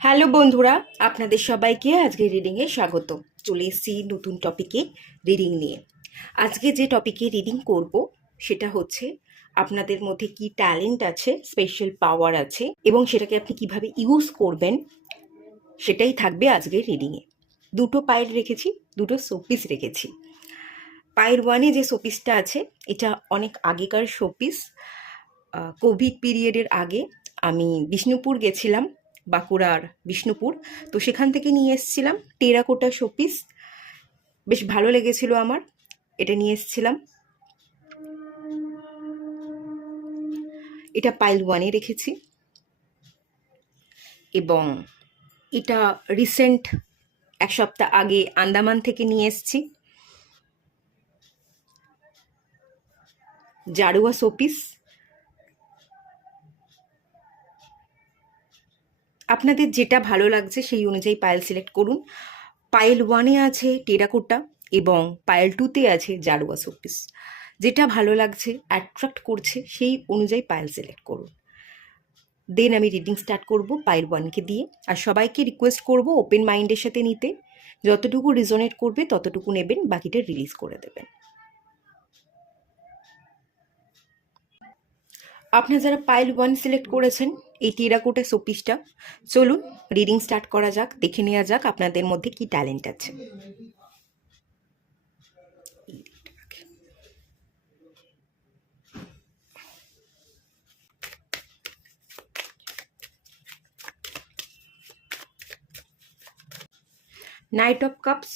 Hello বন্ধুরা, আপনাদের সবাইকে আজকে রিডিংয়ে স্বাগত। চলে এসেছি নতুন টপিকে রিডিং নিয়ে। আজকে যে টপিকে রিডিং করব সেটা হচ্ছে আপনাদের মধ্যে কি ট্যালেন্ট আছে, স্পেশাল পাওয়ার আছে এবং সেটাকে আপনি কিভাবে ইউজ করবেন সেটাই থাকবে আজকের রিডিংয়ে। দুটো পাইল রেখেছি, দুটো শোপিস রেখেছি। পাইল ওয়ানে যে শোপিসটা আছে এটা অনেক আগেকার শোপিস। কোভিড পিরিয়ডের আগে আমি বিষ্ণুপুর গেছিলাম, বাঁকুড়ার বিষ্ণুপুর। তো সেখান থেকে নিয়ে এসেছিলাম টেরাকোটা শোপিস, বেশ ভালো লেগেছিল আমার, এটা নিয়ে এসেছিলাম। এটা পাইল ওয়ানে রেখেছি এবং এটা রিসেন্ট এক সপ্তাহ আগে আন্দামান থেকে নিয়ে এসেছি, জারুয়া শোপিস। আপনাদের যেটা ভালো লাগছে সেই অনুযায়ী পাইল সিলেক্ট করুন। পাইল ওয়ানে আছে টেরাকোটা এবং পাইল টুতে আছে জারুয়া শোপিস। যেটা ভালো লাগছে, অ্যাট্রাক্ট করছে, সেই অনুযায়ী পাইল সিলেক্ট করুন। দেন আমি রিডিং স্টার্ট করব পাইল ওয়ানকে দিয়ে। আর সবাইকে রিকোয়েস্ট করব ওপেন মাইন্ডের সাথে নিতে। যতটুকু রিজনেট করবে ততটুকু নেবেন, বাকিটা রিলিজ করে দেবেন। আপনারা যারা পাইল ওয়ান সিলেক্ট করেছেন এই টেরাকোটা শোপিসটা, চলুন রিডিং স্টার্ট করা যাক, দেখে নেওয়া যাক আপনাদের মধ্যে কি ট্যালেন্ট আছে। Knight of Cups,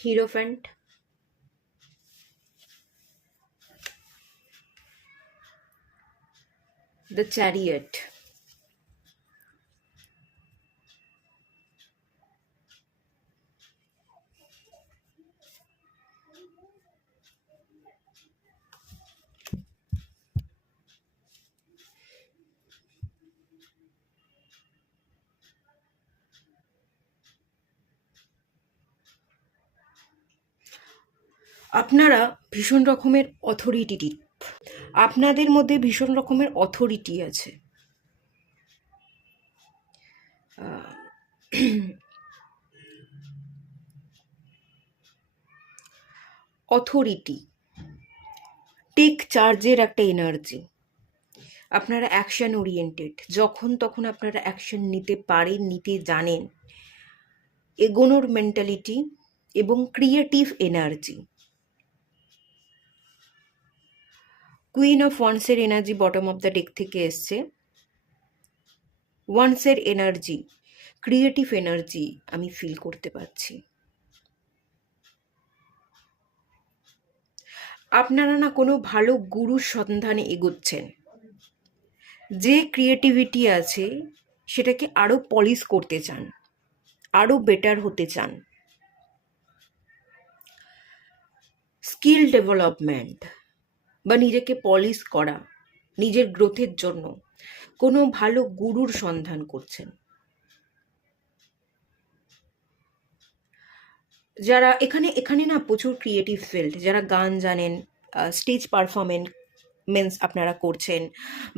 Hierophant, the Chariot, আপনারা ভীষণ রকমের অথরিটি, আপনাদের মধ্যে ভীষণ রকমের অথরিটি আছে। অথরিটি, টেক চার্জের একটা এনার্জি। আপনারা অ্যাকশন ওরিয়েন্টেড, যখন তখন আপনারা অ্যাকশন নিতে পারেন, নিতে জানেন। এগোনোর মেন্টালিটি এবং ক্রিয়েটিভ এনার্জি। কুইন অফ ওয়ান্সের energy bottom of the deck থেকে এসছে। ওয়ান্সের এনার্জি, ক্রিয়েটিভ এনার্জি আমি ফিল করতে পারছি। আপনারা না কোনো ভালো গুরুর সন্ধানে এগোচ্ছেন। যে ক্রিয়েটিভিটি আছে সেটাকে আরও পলিশ করতে চান, আরও বেটার হতে চান। স্কিল ডেভেলপমেন্ট বা নিজেকে পলিশ করা, নিজের গ্রোথের জন্য কোনো ভালো গুরুর সন্ধান করছেন। যারা এখানে এখানে না প্রচুর ক্রিয়েটিভ ফিল্ড, যারা গান জানেন, স্টেজ পারফরমেন্স আপনারা করছেন,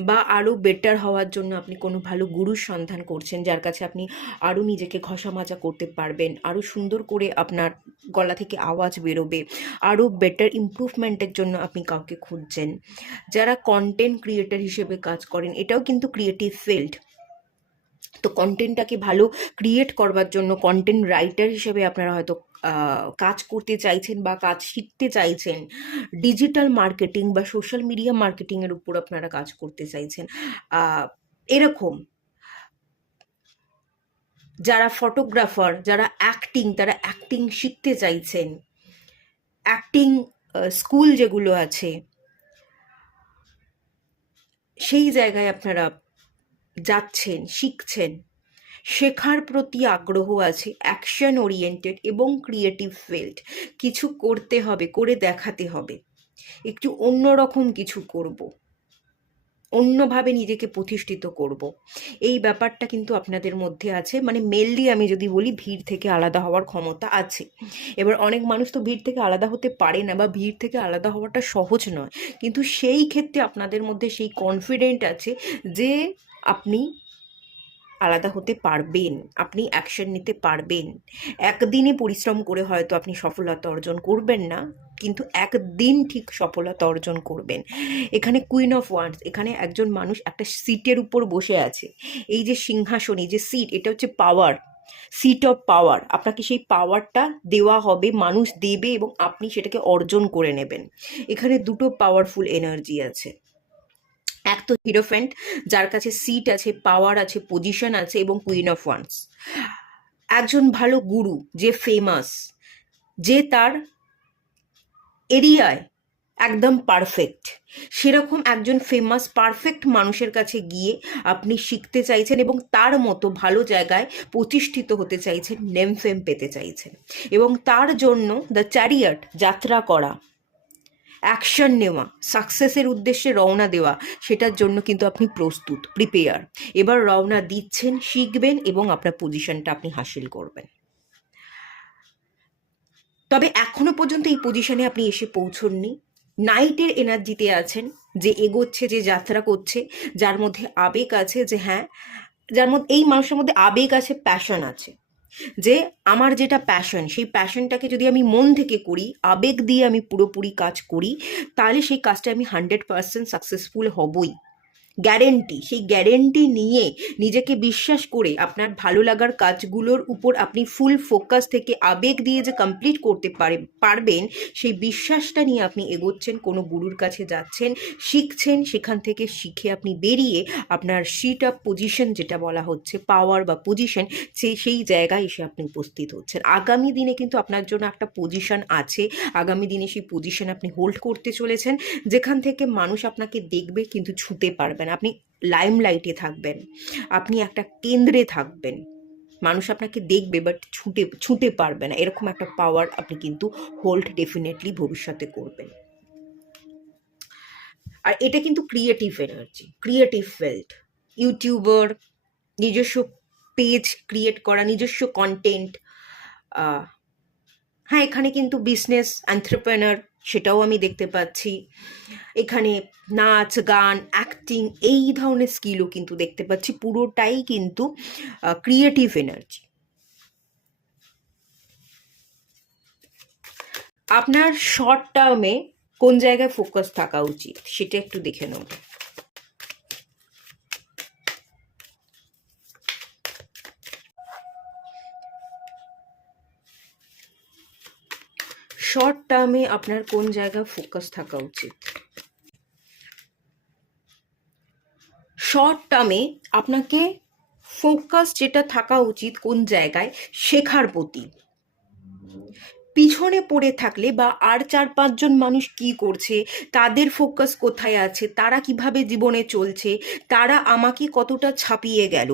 বা আরও বেটার হওয়ার জন্য আপনি কোনো ভালো গুরুর সন্ধান করছেন, যার কাছে আপনি আরও নিজেকে ঘষা মাজা করতে পারবেন, আরও সুন্দর করে আপনার গলা থেকে আওয়াজ বেরোবে, আরও বেটার ইমপ্রুভমেন্টের জন্য আপনি কাউকে খুঁজছেন। যারা কন্টেন্ট ক্রিয়েটার হিসেবে কাজ করেন, এটাও কিন্তু ক্রিয়েটিভ ফিল্ড। তো কন্টেন্টটাকে ভালো ক্রিয়েট করবার জন্য কন্টেন্ট রাইটার হিসেবে আপনারা হয়তো কাজ করতে চাইছেন বা কাজ শিখতে চাইছেন। ডিজিটাল মার্কেটিং বা সোশ্যাল মিডিয়া মার্কেটিংয়ের উপর আপনারা কাজ করতে চাইছেন। এরকম যারা ফটোগ্রাফার, যারা অ্যাক্টিং, তারা অ্যাক্টিং শিখতে চাইছেন। অ্যাক্টিং স্কুল যেগুলো আছে সেই জায়গায় আপনারা যাচ্ছেন, শিখছেন, শেখার প্রতি আগ্রহ আছে, অ্যাকশন ওরিয়েন্টেড এবং ক্রিয়েটিভ ফিল্ড। কিছু করতে হবে, করে দেখাতে হবে, একটু অন্যরকম কিছু করব। অন্যভাবে নিজেকে প্রতিষ্ঠিত করব, এই ব্যাপারটা কিন্তু আপনাদের মধ্যে আছে। মানে মেনলি আমি যদি বলি, ভিড় থেকে আলাদা হওয়ার ক্ষমতা আছে। এবার অনেক মানুষ তো ভিড় থেকে আলাদা হতে পারে না, বা ভিড় থেকে আলাদা হওয়াটা সহজ নয়, কিন্তু সেই ক্ষেত্রে আপনাদের মধ্যে সেই কনফিডেন্ট আছে যে আপনি আলাদা হতে পারবেন, আপনি অ্যাকশন নিতে পারবেন। একদিনে পরিশ্রম করে হয়তো আপনি সফলতা অর্জন করবেন না, কিন্তু একদিন ঠিক সফলতা অর্জন করবেন। এখানে কুইন অফ ওয়ান্স, এখানে একজন মানুষ একটা সিটের উপর বসে আছে। এই যে সিংহাসন, এই যে সিট, এটা হচ্ছে পাওয়ার, সিট অফ পাওয়ার। আপনাকে সেই পাওয়ারটা দেওয়া হবে, মানুষ দেবে, এবং আপনি সেটাকে অর্জন করে নেবেন। এখানে দুটো পাওয়ারফুল এনার্জি আছে। এক তো হিরোফ্যান্ট, যার কাছে সিট আছে, পাওয়ার আছে, পজিশন আছে, এবং কুইন অফ ওয়ান্স। একজন ভালো গুরু, যে ফেমাস, যে তার এরিয়ায় একদম পারফেক্ট, সেরকম একজন ফেমাস পারফেক্ট মানুষের কাছে গিয়ে আপনি শিখতে চাইছেন এবং তার মতো ভালো জায়গায় প্রতিষ্ঠিত হতে চাইছেন, নেম ফেম পেতে চাইছেন, এবং তার জন্য দ্য চ্যারিয়ট, যাত্রা করা, অ্যাকশন নেওয়া, সাকসেসের উদ্দেশ্যে রওনা দেওয়া, সেটার জন্য কিন্তু আপনি প্রস্তুত, প্রিপেয়ার। এবার রওনা দিচ্ছেন, শিখবেন, এবং আপনার পজিশনটা আপনি হাসিল করবেন। তবে এখনো পর্যন্ত এই পজিশনে আপনি এসে পৌঁছননি। নাইটের এনার্জিতে আছেন, যে এগোচ্ছে, যে যাত্রা করছে, যার মধ্যে আবেগ আছে, যে হ্যাঁ, যার মধ্যে, এই মানুষের মধ্যে আবেগ আছে, প্যাশন আছে, যে আমার যেটা প্যাশন, সেই প্যাশনটাকে যদি আমি মন থেকে করি, আবেগ দিয়ে আমি পুরোপুরি কাজ করি, তাহলে সেই কাজটা আমি 100% সাকসেসফুল হবই, গ্যারেন্টি। সেই গ্যারেন্টি নিয়ে নিজেকে বিশ্বাস করে আপনার ভালো লাগার কাজগুলোর উপর আপনি ফুল ফোকাস থেকে আবেগ দিয়ে যে কমপ্লিট করতে পারবেন, সেই বিশ্বাসটা নিয়ে আপনি এগোচ্ছেন, কোনো গুরুর কাছে যাচ্ছেন, শিখছেন, সেখান থেকে শিখে আপনি বেরিয়ে আপনার সিট অফ পজিশন, যেটা বলা হচ্ছে পাওয়ার বা পজিশন, সেই জায়গায় এসে আপনি উপস্থিত হচ্ছেন। আগামী দিনে কিন্তু আপনার জন্য একটা পজিশন আছে, আগামী দিনে সেই পজিশন আপনি হোল্ড করতে চলেছেন, যেখান থেকে মানুষ আপনাকে দেখবে কিন্তু ছুঁতে পারবে না। আপনি লাইমলাইটে থাকবেন, আপনি একটা কেন্দ্রে থাকবেন, মানুষ আপনাকে দেখবে বাট ছুঁতে পারবে না, এরকম একটা পাওয়ার আপনি কিন্তু হোল্ড ডেফিনেটলি ভবিষ্যতে করবেন। আর এটা কিন্তু creative energy, creative field, YouTuber, নিজস্ব পেজ ক্রিয়েট করা, নিজস্ব কন্টেন্ট, হ্যাঁ, এখানে কিন্তু বিজনেস এন্টারপ্রেনার, সেটাও আমি দেখতে পাচ্ছি। এখানে নাচ, গান, অ্যাক্টিং, এই ধরনের স্কিলও কিন্তু দেখতে পাচ্ছি। পুরোটাই কিন্তু ক্রিয়েটিভ এনার্জি। আপনার শর্ট টার্মে কোন জায়গায় ফোকাস থাকা উচিত সেটা একটু দেখে নেব। শর্ট টার্মে আপনার কোন জায়গায় ফোকাস থাকা উচিত? শর্ট টার্মে আপনাকে ফোকাস যেটা থাকা উচিত কোন জায়গায়, শেখার প্রতি। পিছনে পড়ে থাকলে বা আর 4-5 জন মানুষ কি করছে, তাদের ফোকাস কোথায় আছে, তারা কিভাবে জীবনে চলছে, তারা আমাকে কতটা ছাপিয়ে গেল,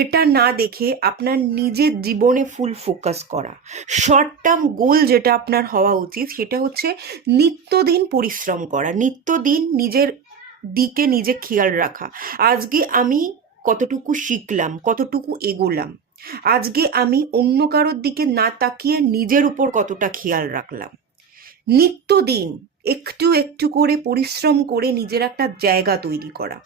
এটা না দেখে আপনার নিজের জীবনে ফুল ফোকাস করা। শর্ট টার্ম গোল যেটা আপনার হওয়া উচিত সেটা হচ্ছে নিত্যদিন পরিশ্রম করা, নিত্যদিন নিজের দিকে নিজে খেয়াল রাখা। আজকে আমি কতটুকু শিখলাম, কতটুকু এগোলাম, আজকে আমি অন্য কারোর দিকে না তাকিয়ে নিজের উপর কতটা খেয়াল রাখলাম। নিত্যদিন একটু একটু করে পরিশ্রম করে নিজের একটা জায়গা তৈরি করা,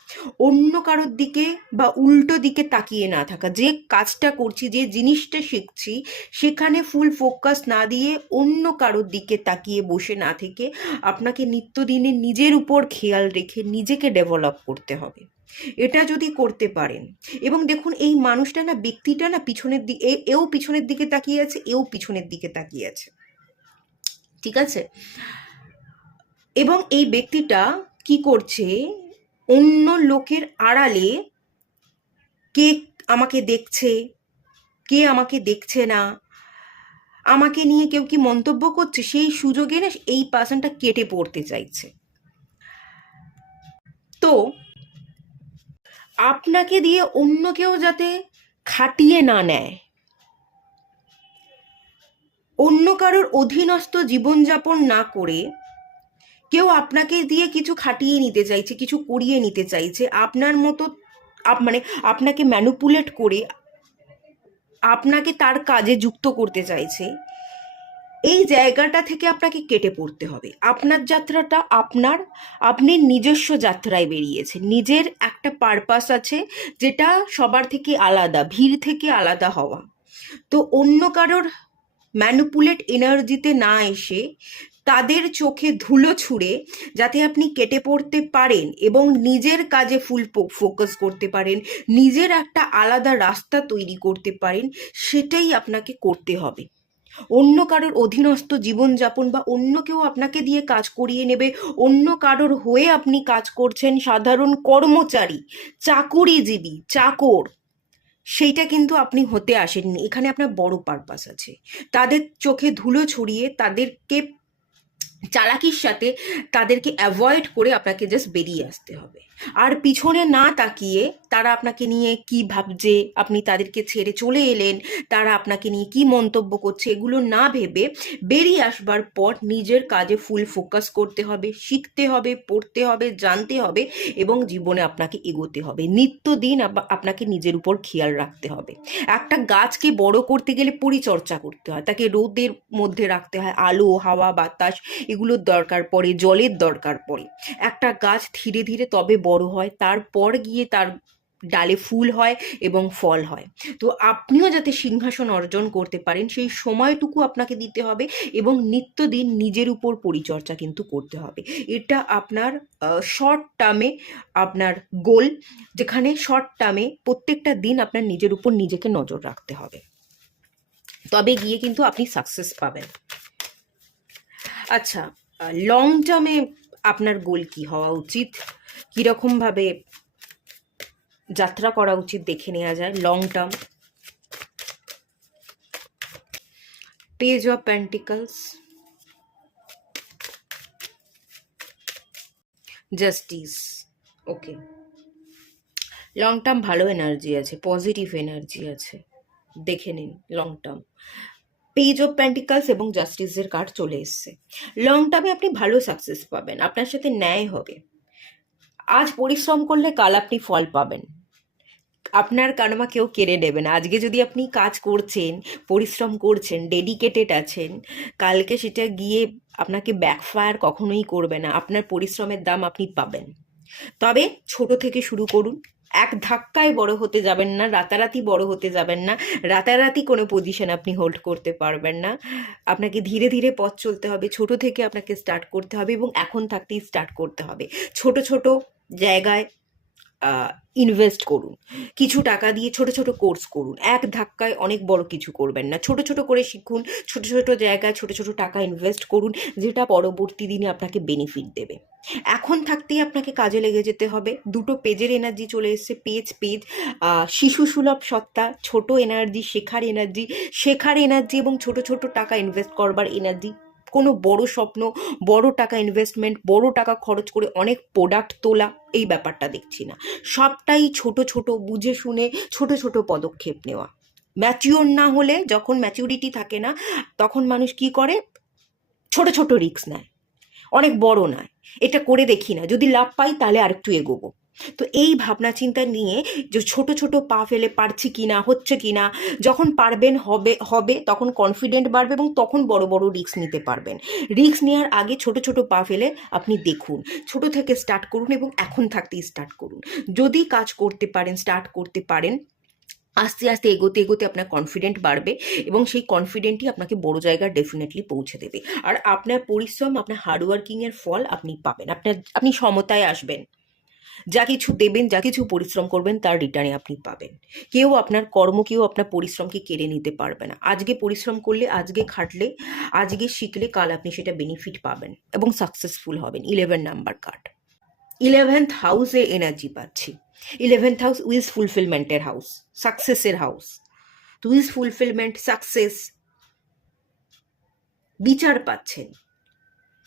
অন্য কারোর দিকে বা উল্টো দিকে তাকিয়ে না থাকা। যে কাজটা করছি, যে জিনিসটা শিখছি, সেখানে ফুল ফোকাস না দিয়ে অন্য কারোর দিকে তাকিয়ে বসে না থেকে আপনাকে নিত্যদিনে নিজের উপর খেয়াল রেখে নিজেকে ডেভেলপ করতে হবে। এটা যদি করতে পারেন, এবং দেখুন এই মানুষটা না, ব্যক্তিটা না পিছনের দিকে, এও পিছনের দিকে তাকিয়ে আছে, এও পিছনের দিকে তাকিয়ে আছে, ঠিক আছে? এবং এই ব্যক্তিটা কি করছে, অন্য লোকের আড়ালে কে আমাকে দেখছে, কে আমাকে দেখছে না, আমাকে নিয়ে কেউ কি মন্তব্য করছে, সেই সুযোগে না এই পার্সনটা কেটে পড়তে চাইছে। তো আপনাকে দিয়ে অন্য কেউ যাতে খাটিয়ে না নেয়, অন্য কারোর অধীনস্থ জীবনযাপন না করে কেউ আপনাকে দিয়ে কিছু খাটিয়ে নিতে চাইছে, কিছু করিয়ে নিতে চাইছে, আপনার মতো মানে আপনাকে ম্যানুপুলেট করে আপনাকে তার কাজে যুক্ত করতে চাইছে। এই জায়গাটা থেকে আপনাকে কেটে পড়তে হবে। আপনার যাত্রাটা আপনি নিজস্ব যাত্রায় বেরিয়েছেন, নিজের একটা পারপাস আছে যেটা সবার থেকে আলাদা, ভিড় থেকে আলাদা হওয়া। তো অন্য কারোর ম্যানুপুলেট এনার্জিতে না এসে তাদের চোখে ধুলো ছুঁড়ে যাতে আপনি কেটে পড়তে পারেন এবং নিজের কাজে ফুল ফোকাস করতে পারেন, নিজের একটা আলাদা রাস্তা তৈরি করতে পারেন, সেটাই আপনাকে করতে হবে। অন্য কারোর অধীনস্থ জীবনযাপন বা অন্য কেউ আপনাকে দিয়ে কাজ করিয়ে নেবে, অন্য কারোর হয়ে আপনি কাজ করছেন, সাধারণ কর্মচারী, চাকুরিজীবী, চাকর, সেইটা কিন্তু আপনি হতে আসেননি। এখানে আপনার বড় পারপাস আছে। তাদের চোখে ধুলো ছড়িয়ে তাদেরকে চালাকির সাথে তাদেরকে অ্যাভয়েড করে আপনাকে জাস্ট বেরিয়ে আসতে হবে। আর পিছনে না তাকিয়ে তারা আপনাকে নিয়ে কি ভাবছে, আপনি তাদেরকে ছেড়ে চলে এলেন, তারা আপনাকে নিয়ে কি মন্তব্য করছে, এগুলো না ভেবে বেরিয়ে আসবার পর নিজের কাজে ফুল ফোকাস করতে হবে, শিখতে হবে, পড়তে হবে, জানতে হবে এবং জীবনে আপনাকে এগোতে হবে। নিত্যদিন আপনাকে নিজের উপর খেয়াল রাখতে হবে। একটা গাছকে বড় করতে গেলে পরিচর্যা করতে হয়, তাকে রোদের মধ্যে রাখতে হয়, আলো, হাওয়া, বাতাস এগুলোর দরকার পড়ে, জলের দরকার পড়ে। একটা গাছ ধীরে ধীরে তবে বড় হয়, তারপর গিয়ে তার ডালে ফুল হয় এবং ফল হয়। তো আপনিও যাতে সিংহাসন অর্জন করতে পারেন সেই সময়টুকু আপনাকে দিতে হবে এবং নিত্যদিন নিজের উপর পরিচর্যা কিন্তু করতে হবে। এটা আপনার শর্ট টার্মে আপনার গোল, যেখানে শর্ট টার্মে প্রত্যেকটা দিন আপনার নিজের উপর নিজেকে নজর রাখতে হবে, তবে গিয়ে কিন্তু আপনি সাকসেস পাবেন। আচ্ছা, লং টার্মে আপনার গোল কি হওয়া উচিত, কীরকমভাবে যাত্রা করা উচিত দেখে নেওয়া যায়। Long term, page of pentacles, justice. Okay, long term ভালো এনার্জি আছে, পজিটিভ এনার্জি আছে, দেখে নিন long term. Page of pentacles এবং জাস্টিসের কার্ড চলে এসছে। লং টার্মে আপনি ভালো সাকসেস পাবেন, আপনার সাথে ন্যায় হবে। আজ পরিশ্রম করলে কাল আপনি ফল পাবেন, আপনার কারমা কেউ কেড়ে নেবে না। আজকে যদি আপনি কাজ করছেন, পরিশ্রম করছেন, ডেডিকেটেড আছেন, কালকে সেটা গিয়ে আপনাকে ব্যাকফায়ার কখনোই করবে না। আপনার পরিশ্রমের দাম আপনি পাবেন। তবে ছোট থেকে শুরু করুন, এক ধাক্কায় বড় হতে যাবেন না, রাতারাতি বড় হতে যাবেন না, রাতারাতি কোনো পজিশন আপনি হোল্ড করতে পারবেন না। আপনাকে ধীরে ধীরে পথ চলতে হবে, ছোট থেকে আপনাকে স্টার্ট করতে হবে এবং এখন থাকতেই স্টার্ট করতে হবে। ছোট ছোট জায়গায় ইনভেস্ট করুন, কিছু টাকা দিয়ে ছোট ছোট কোর্স করুন, এক ধাক্কায় অনেক বড় কিছু করবেন না। ছোট ছোট করে শিখুন, ছোট ছোট জায়গায় ছোট ছোট টাকা ইনভেস্ট করুন, যেটা পরবর্তী দিনে আপনাকে বেনিফিট দেবে। এখন থাকতেই আপনাকে কাজে লেগে যেতে হবে। দুটো পেজের এনার্জি চলে এসছে, পেজ শিশু সুলভ সত্তা, ছোট এনার্জি, শেখার এনার্জি এবং ছোট ছোট টাকা ইনভেস্ট করবার এনার্জি। কোনো বড় স্বপ্ন, বড় টাকা ইনভেস্টমেন্ট, বড় টাকা খরচ করে অনেক প্রোডাক্ট তোলা, এই ব্যাপারটা দেখছি না। সবটাই ছোট ছোট বুঝে শুনে ছোট ছোট পদক্ষেপ নেওয়া। ম্যাচিওর না হলে, যখন ম্যাচিউরিটি থাকে না, তখন মানুষ কি করে, ছোট ছোট রিস্ক নেয়, অনেক বড় নয়। এটা করে দেখি না, যদি লাভ পাই তাহলে আরেকটু এগোবো। তো এই ভাবনা চিন্তা নিয়ে যে ছোট ছোট পা ফেলে পারছি কিনা, হচ্ছে কিনা, যখন পারবেন, হবে তখন কনফিডেন্ট বাড়বে এবং তখন বড় বড় রিস্ক নিতে পারবেন। রিস্ক নেওয়ার আগে ছোট ছোট পা ফেলে আপনি দেখুন, ছোট থেকে স্টার্ট করুন এবং এখন থাকতেই স্টার্ট করুন। যদি কাজ করতে পারেন, স্টার্ট করতে পারেন, আস্তে আস্তে এগোতে এগোতে আপনার কনফিডেন্ট বাড়বে এবং সেই কনফিডেন্টই আপনাকে বড় জায়গায় ডেফিনেটলি পৌঁছে দেবে। আর আপনার পরিশ্রম, আপনার হার্ডওয়ার্কিংয়ের ফল আপনি পাবেন। আপনি সমতায় আসবেন, যা কিছু দেবেন, যা কিছু পরিশ্রম করবেন তার রিটার্নে আপনি পাবেন। কেউ আপনার কর্ম, কেউ আপনার পরিশ্রমকে কেড়ে নিতে পারবে না। আজকে পরিশ্রম করলে, আজকে খাটলে, আজকে শিখলে কাল আপনি সেটা বেনিফিট পাবেন এবং সাকসেসফুল হবেন। 11 নাম্বার কার্ড, 11th হাউসে এনার্জি পাচ্ছি। 11th হাউস উইজ ফুলফিলমেন্টের হাউস, সাকসেসের হাউস। উইজ ফুলফিলমেন্ট, সাকসেস, বিচার পাচ্ছেন,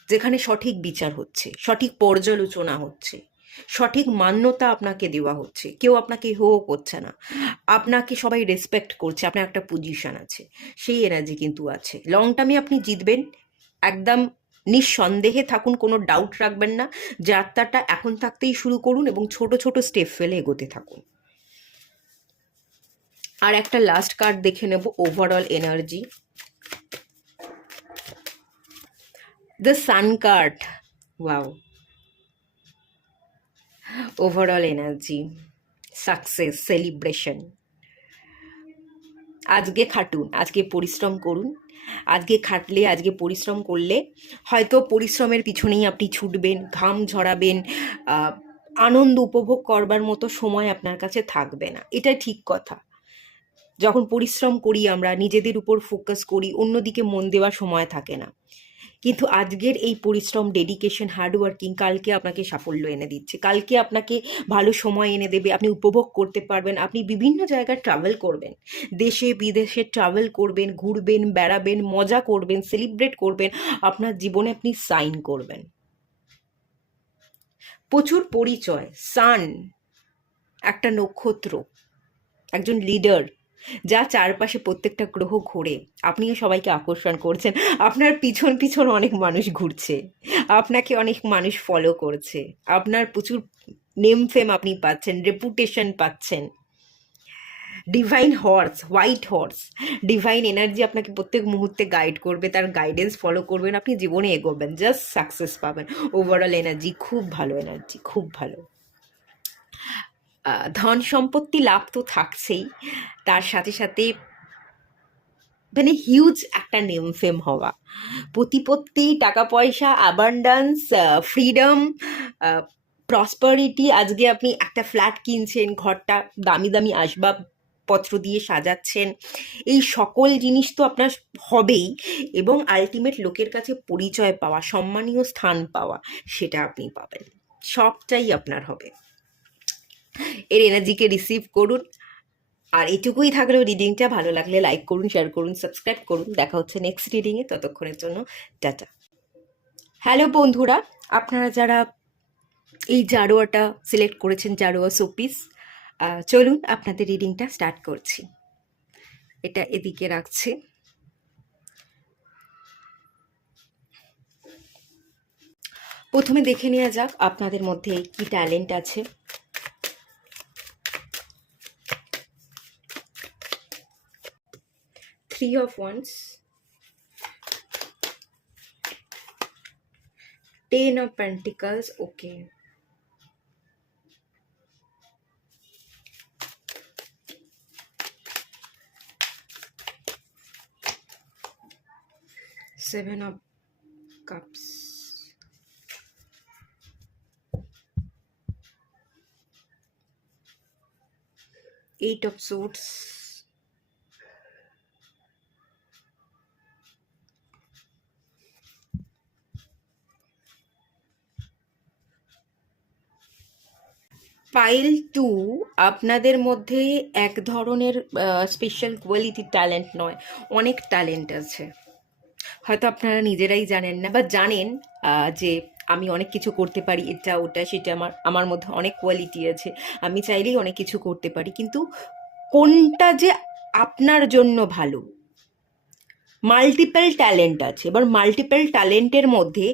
যেখানে সঠিক বিচার হচ্ছে, সঠিক পর্যালোচনা হচ্ছে, সঠিক মান্যতা আপনাকে দেওয়া হচ্ছে। কেউ আপনাকে হো করছে না, আপনাকে সবাই রেসপেক্ট করছে, আপনার একটা পজিশন আছে, সেই এনার্জি কিন্তু আছে। লং টার্মে আপনি জিতবেন, একদম নিঃসন্দেহে থাকুন, কোনো ডাউট রাখবেন না। যাত্রাটা এখন থাকতেই শুরু করুন এবং ছোট ছোট স্টেপ ফেলে এগোতে থাকুন। আর একটা লাস্ট কার্ড দেখে নেব, overall energy. The sun card, wow. Overall energy, success, celebration. আজকে খাটুন, আজকে পরিশ্রম করুন। আজকে খাটলে, আজকে পরিশ্রম করলে হয়তো পরিশ্রমের পিছনেই আপনি ছুটবেন, ঘাম ঝরাবেন, আনন্দ উপভোগ করবার মতো সময় আপনার কাছে থাকবে না, এটা ঠিক কথা। যখন পরিশ্রম করি আমরা, নিজেদের উপর ফোকাস করি, অন্যদিকে মন দেওয়ার সময় থাকে না। কিন্তু আজকের এই পরিশ্রম, ডেডিকেশন, হার্ডওয়ার্কিং কালকে আপনাকে সাফল্য এনে দিচ্ছে, কালকে আপনাকে ভালো সময় এনে দেবে, আপনি উপভোগ করতে পারবেন, আপনি বিভিন্ন জায়গায় ট্রাভেল করবেন, দেশে বিদেশে ট্রাভেল করবেন, ঘুরবেন, বেড়াবেন, মজা করবেন, সেলিব্রেট করবেন, আপনার জীবনে আপনি সাইন করবেন। প্রচুর পরিচয়, সান একটা নক্ষত্র, একজন লিডার, যা চারপাশে প্রত্যেকটা গ্রহ ঘোরে, আপনিও সবাইকে আকর্ষণ করছেন, আপনার পিছন পিছন অনেক মানুষ ঘুরছে, আপনাকে অনেক মানুষ ফলো করছে, আপনার প্রচুর নেম ফেম আপনি পাচ্ছেন, রেপুটেশন পাচ্ছেন। Divine horse, white horse, divine energy আপনাকে প্রত্যেক মুহূর্তে গাইড করবে, তার গাইডেন্স ফলো করবেন, আপনি জীবনে এগোবেন, জাস্ট সাকসেস পাবেন। ওভারঅল এনার্জি খুব ভালো, এনার্জি খুব ভালো। ধন সম্পত্তি লাভ তো থাকছেই, তার সাথে সাথে মানে হিউজ একটা নেম ফেম হওয়া, প্রতিপত্তি, টাকা পয়সা, অ্যাবান্ডান্স, ফ্রিডম, প্রসপারিটি। আজকে আপনি একটা ফ্ল্যাট কিনছেন, ঘরটা দামি দামি আসবাবপত্র দিয়ে সাজাচ্ছেন, এই সকল জিনিস তো আপনার হবেই, এবং আলটিমেট লোকের কাছে পরিচয় পাওয়া, সম্মানীয় স্থান পাওয়া, সেটা আপনি পাবেন, সবটাই আপনার হবে। এর এনার্জিকে রিসিভ করুন। আর এটুকুই থাকলেও রিডিংটা ভালো লাগলে লাইক করুন, শেয়ার করুন, সাবস্ক্রাইব করুন। দেখা হচ্ছে নেক্সট রিডিংয়ে, ততক্ষণের জন্য টাটা। হ্যালো বন্ধুরা, আপনারা যারা এই জারোয়াটা সিলেক্ট করেছেন, জারোয়া শোপিস, চলুন আপনাদের রিডিংটা স্টার্ট করছি। এটা এদিকে রাখছি। প্রথমে দেখে নেওয়া যাক আপনাদের মধ্যে কি ট্যালেন্ট আছে। Three of Wands, Ten of Pentacles, okay. Seven of Cups, Eight of Swords, pile two. আপনাদের মধ্যে এক ধরনের স্পেশাল কোয়ালিটি ট্যালেন্ট নয়, অনেক ট্যালেন্ট আছে, হয়তো আপনারা নিজেরাই জানেন না, বা জানেন যে আমি অনেক কিছু করতে পারি, এটা ওটা সেটা, আমার মধ্যে অনেক কোয়ালিটি আছে, আমি চাইলেই অনেক কিছু করতে পারি, কিন্তু কোনটা যে আপনার জন্য ভালো, মাল্টিপল ট্যালেন্ট আছে। এবার মাল্টিপল ট্যালেন্টের মধ্যে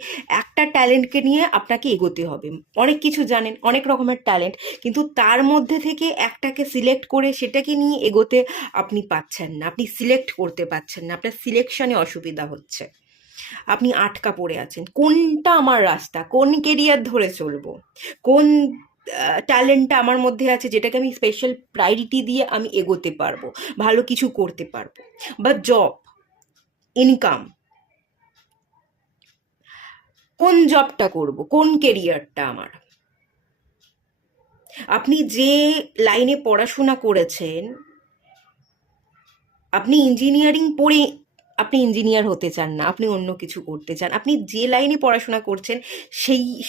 একটা ট্যালেন্টকে নিয়ে আপনাকে এগোতে হবে। অনেক কিছু জানেন, অনেক রকমের ট্যালেন্ট, কিন্তু তার মধ্যে থেকে একটাকে সিলেক্ট করে সেটাকে নিয়ে এগোতে আপনি পাচ্ছেন না, আপনি সিলেক্ট করতে পারছেন না, আপনার সিলেকশনে অসুবিধা হচ্ছে, আপনি আটকা পড়ে আছেন। কোনটা আমার রাস্তা, কোন কেরিয়ার ধরে চলবো, কোন ট্যালেন্টটা আমার মধ্যে আছে যেটাকে আমি স্পেশাল প্রায়োরিটি দিয়ে আমি এগোতে পারবো, ভালো কিছু করতে পারবো, বা জব, ইনকাম, কোন জবটা করব, কোন কেরিয়ারটা আমার। আপনি যে লাইনে পড়াশোনা করেছেন, আপনি ইঞ্জিনিয়ারিং পড়ে আপনি ইঞ্জিনিয়ার হতে চান না, আপনি অন্য কিছু করতে চান, আপনি যে লাইনে পড়াশোনা করছেন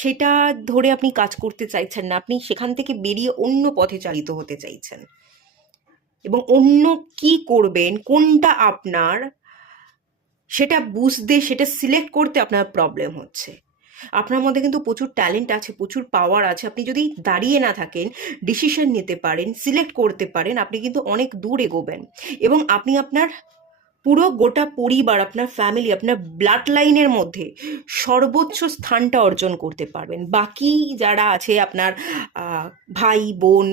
সেটা ধরে আপনি কাজ করতে চাইছেন না, আপনি সেখান থেকে বেরিয়ে অন্য পথে চালিত হতে চাইছেন, এবং অন্য কি করবেন, কোনটা আপনার, সেটা বুঝতে, সেটা সিলেক্ট করতে আপনার প্রবলেম হচ্ছে। আপনার মধ্যে কিন্তু প্রচুর ট্যালেন্ট আছে, প্রচুর পাওয়ার আছে, আপনি যদি দাঁড়িয়ে না থাকেন, ডিসিশন নিতে পারেন, সিলেক্ট করতে পারেন, আপনি কিন্তু অনেক দূর এগোবেন, এবং আপনি আপনার পুরো গোটা পরিবার, আপনার ফ্যামিলি, আপনার ব্লাড লাইনের মধ্যে সর্বোচ্চ স্থানটা অর্জন করতে পারবেন। বাকি যারা আছে আপনার ভাই বোন,